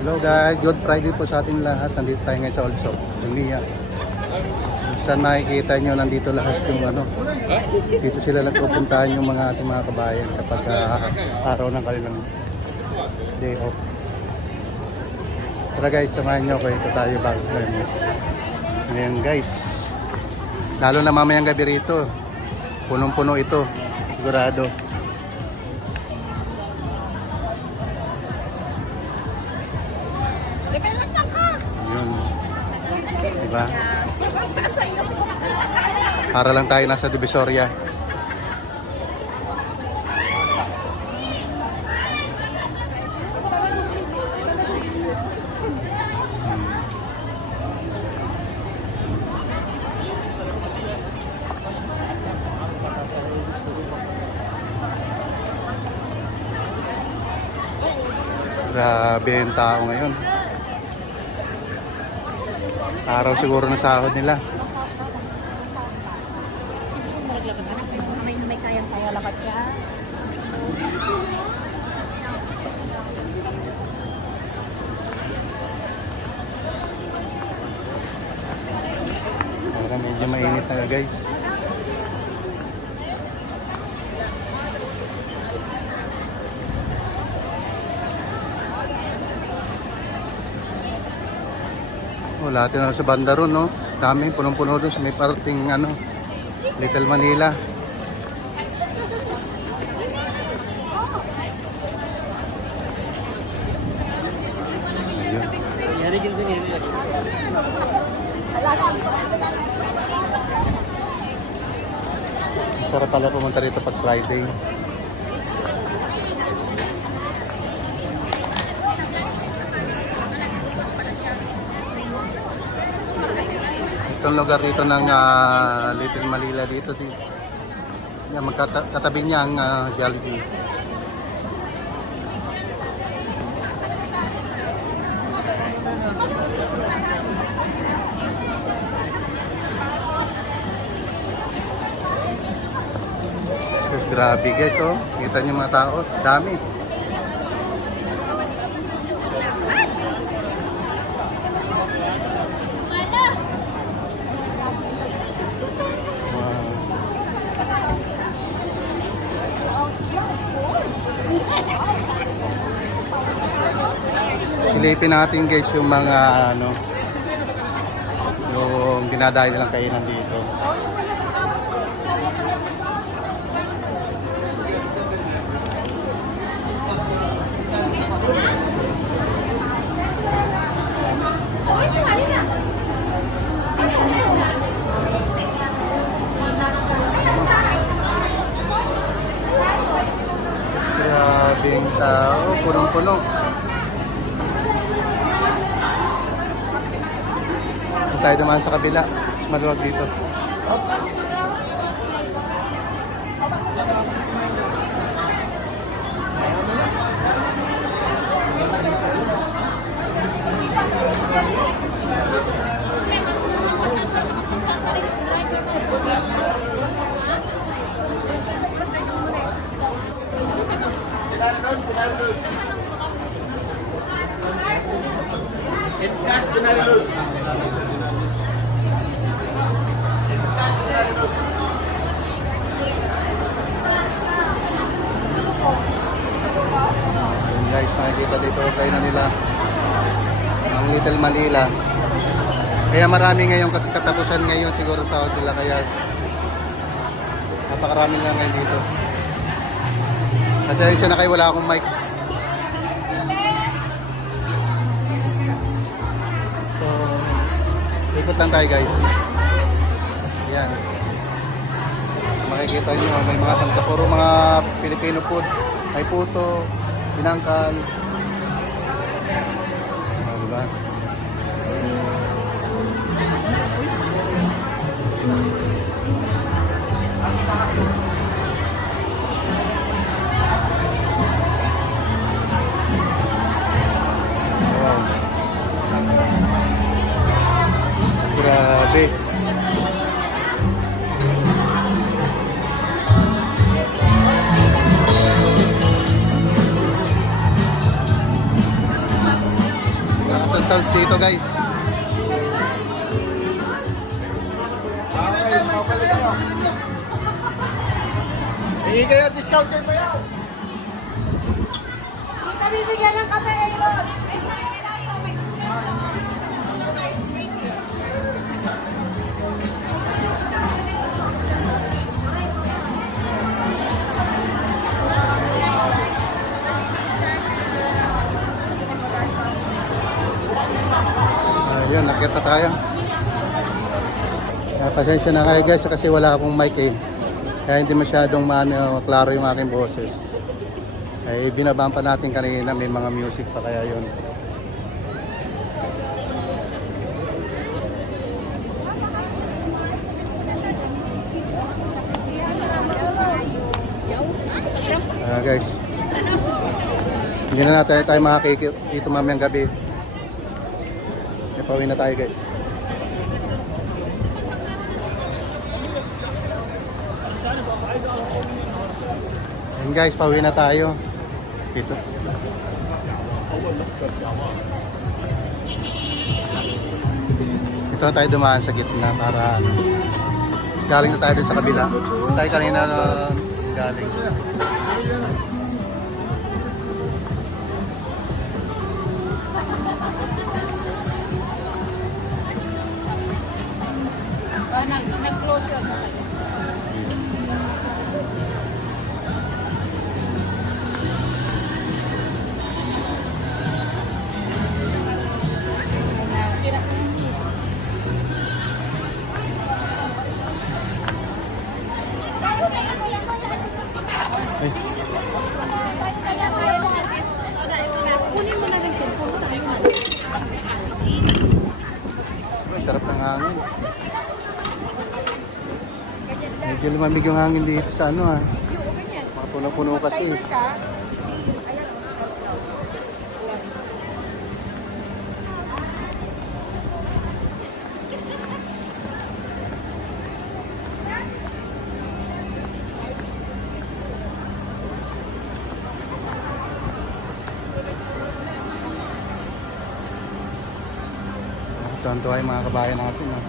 Hello guys, good Friday po sa ating lahat. Nandito tayo ngayon sa Old Shop, Lunia. Saan makikita nyo, nandito lahat yung ano. Dito sila nagpupuntahan yung mga ating mga kabayan kapag araw ng kanilang day off. Tara guys, samahan nyo ko. Ito tayo bago ngayon. Ngayon guys, lalo na mamayang gabi rito. Punong-puno ito, sigurado. Diba? Para lang tayo nasa Divisoria. Grabe yung tao ngayon. Araw siguro ng sahod nila. May kayang-kaya lakad ka. Para medyo mainit na guys. Oh, lahat na sa banda ron, no? Dami, punong-puno doon sa may parting, ano, Little Manila. Ayun. Sarap pala pumunta rito pag Friday. Itong lugar dito ng Little Manila dito, katabi niya ang Jollibee. Grabe guys, oh. Kita niyo mga tao, dami. Silipin natin guys yung mga ano, yung dinadayo nilang kainan dito. Grabing tao, punong-puno. Tayo dumaan sa kabila, mas maluwag dito. Guys, nakikita dito tayo na nila ang Little Manila. Kaya marami ngayon kasi katapusan ngayon siguro sa nila, kaya napakarami lang ngayon dito. Kasi siya na kayo, wala akong mic. So, ikot lang tayo guys. Ayan. Makikita nyo, may mga kanta, puro mga Filipino food. May puto, pinangkal. Diba? Wow. Grabe. sounds dito guys. Hindi kayo discount kayo ba yan? Kami bigyan ng kape ngayon. Ayun, nakita tayo. Pasensya na kayo guys kasi wala akong mic eh. Kaya hindi masyadong klaro yung aking boses. Ay binabaan pa natin kanina, may mga music pa kaya yun. Guys, hindi na natin tayo makakikip dito mamayang gabi. Pauwi na tayo guys. Ayan guys, pauwi na tayo. Dito. Ito na tayo dumaan sa gitna para galing na tayo dun sa kabila. Tayo kanina galing. Nag-close yun. Ay, Kunin mo na ng cellphone mo tayo na. ay, sarap ng hangin. Medyo lumamig yung hangin dito sa ano ha. Mga puno-puno kasi. Tuwan-tuwa yung mga kabayan natin ha.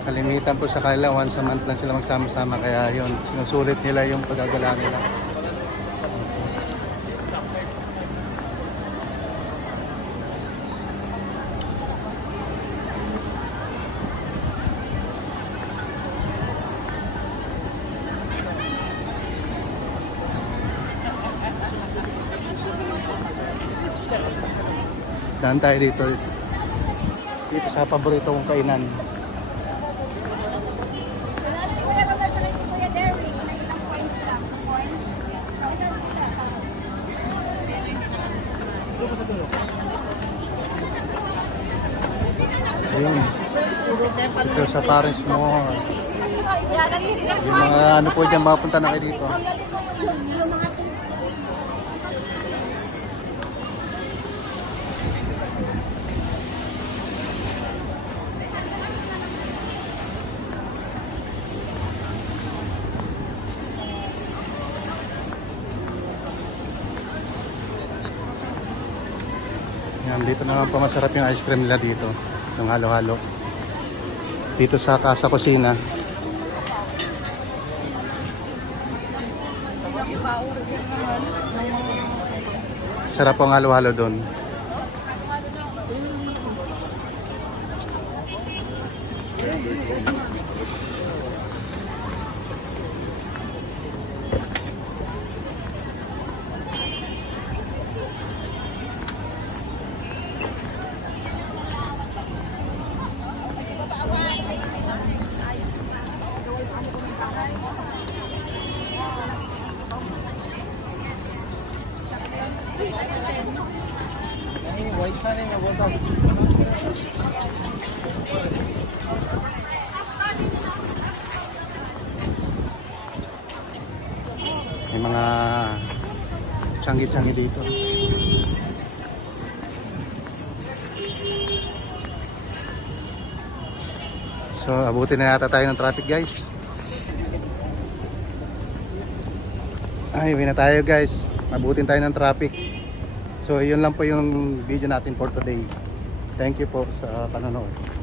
Kalimitan po sa kanila, once a month lang sila magsama-sama kaya yun, sinusulit nila yung paggagala nila. Daan tayo dito sa paborito kong kainan. Ayun. Ito sa Paris Mall. Yung mga ano po dyan, mapunta na kayo dito. Yan, dito naman po masarap yung ice cream nila dito. Yung halo-halo. Dito sa Casa Kusina. Sarap po ang halo-halo doon. May mga tiyanggi-tiyanggi dito. So, abutin na yata tayo ng traffic, guys. Ay, uwi na tayo, guys. Abutin tayo ng traffic. So, yun lang po yung video natin for today. Thank you po sa panonood.